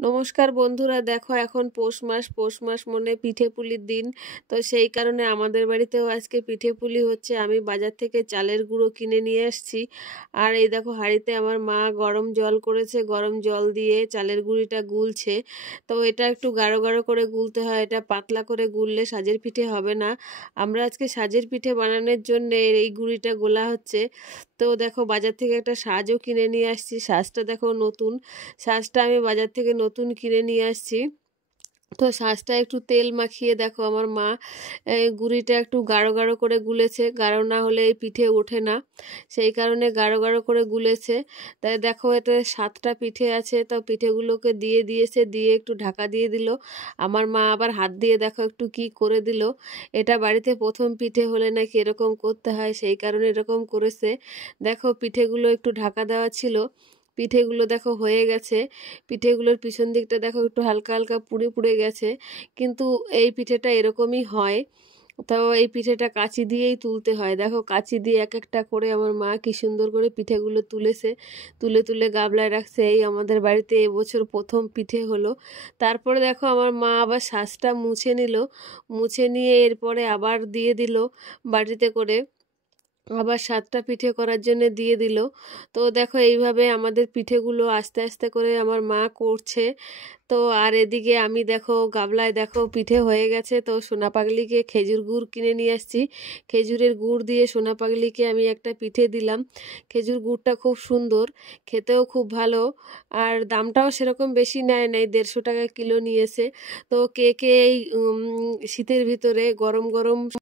নমস্কার বন্ধুরা, দেখো এখন পৌষ মাস মনে পিঠে পুলির দিন। তো সেই কারণে আমাদের বাড়িতেও আজকে পিঠে পুলি হচ্ছে। আমি বাজার থেকে চালের গুঁড়ো কিনে নিয়ে আসছি। আর এই দেখো হাঁড়িতে আমার মা গরম জল করেছে, গরম জল দিয়ে চালের গুঁড়িটা গুলছে। তো এটা একটু গাঢ় গাঢ় করে গুলতে হয়, এটা পাতলা করে গুললে সাজের পিঠে হবে না। আমরা আজকে সাজের পিঠে বানানোর জন্য এই গুঁড়িটা গোলা হচ্ছে। তো দেখো বাজার থেকে একটা সাজও কিনে নিয়ে আসছি। সাজটা দেখো নতুন, সাজটা আমি বাজার থেকে নতুন কিনে নিয়ে আসছি। তো সাজটা একটু তেল মাখিয়ে দেখো আমার মা গুঁড়িটা একটু গাঢ় গাঢ় করে গুলেছে, গাঢ় না হলে এই পিঠে ওঠে না, সেই কারণে গাঢ় গাঢ় করে গুলেছে। তাই দেখো এতে 7টা পিঠে আছে, তো পিঠেগুলোকে দিয়ে দিয়েছে, দিয়ে একটু ঢাকা দিয়ে দিল। আমার মা আবার হাত দিয়ে দেখো একটু কি করে দিল। এটা বাড়িতে প্রথম পিঠে হলে নাকি এরকম করতে হয়, সেই কারণে এরকম করেছে। দেখো পিঠেগুলো একটু ঢাকা দেওয়া ছিল, পিঠেগুলো দেখো হয়ে গেছে। পিঠেগুলোর পিছন দিকটা দেখো একটু হালকা হালকা পুড়ে পুড়ে গেছে, কিন্তু এই পিঠেটা এরকমই হয়। তাও এই পিঠেটা কাঁচি দিয়েই তুলতে হয়। দেখো কাঁচি দিয়ে এক একটা করে আমার মা কি সুন্দর করে পিঠেগুলো তুলেছে, তুলে তুলে গাবলায় রাখছে। এই আমাদের বাড়িতে এবছর প্রথম পিঠে হলো। তারপরে দেখো আমার মা আবার শাঁসটা মুছে নিল, মুছে নিয়ে এরপরে আবার দিয়ে দিল বাটিতে করে, আবার 7টা পিঠে করার জন্য দিয়ে দিল। তো দেখো এইভাবে আমাদের পিঠেগুলো আস্তে আস্তে করে আমার মা করছে। তো আর এদিকে আমি দেখো গাবলায় দেখো পিঠে হয়ে গেছে। তো সোনা পাগলিকে খেজুর গুড় কিনে নিয়ে আসছি, খেজুরের গুড় দিয়ে সোনা পাগলিকে আমি একটা পিঠে দিলাম। খেজুর গুড়টা খুব সুন্দর, খেতেও খুব ভালো, আর দামটাও সেরকম বেশি নেয় নাই, 150 টাকা কিলো নিয়েছে। তো কে কে এই শীতের ভিতরে গরম গরম